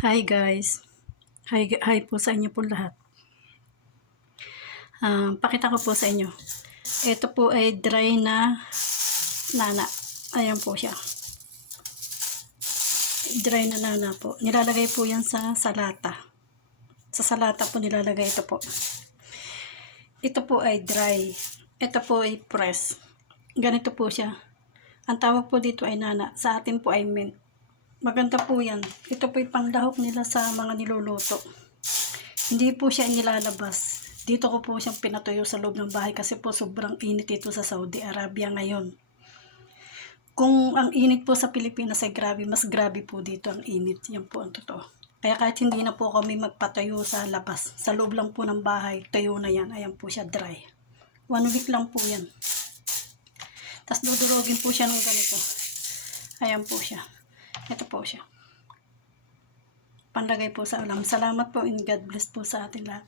Hi guys. Hi po sa inyo po lahat. Pakita ko po sa inyo. Ito po ay dry na nana. Ayan po siya. Dry na nana po. Nilalagay po yan sa salata. Sa salata po nilalagay ito po. Ito po ay dry. Ito po ay press. Ganito po siya. Ang tawag po dito ay nana. Sa atin po ay mint. Maganda po yan. Ito po ay panglahok nila sa mga niluluto. Hindi po siya nilalabas. Dito ko po siyang pinatuyo sa loob ng bahay kasi po sobrang init ito sa Saudi Arabia ngayon. Kung ang init po sa Pilipinas ay grabe, mas grabe po dito ang init. Yan po ang totoo. Kaya kahit hindi na po kami magpatayo sa labas, sa loob lang po ng bahay, tayo na yan. Ayan po siya dry. 1 week lang po yan. Tapos dudurogin po siya ng ganito. Ayan po siya. Ito po siya. Panlagay po sa ulam. Salamat po and God bless po sa atin lahat.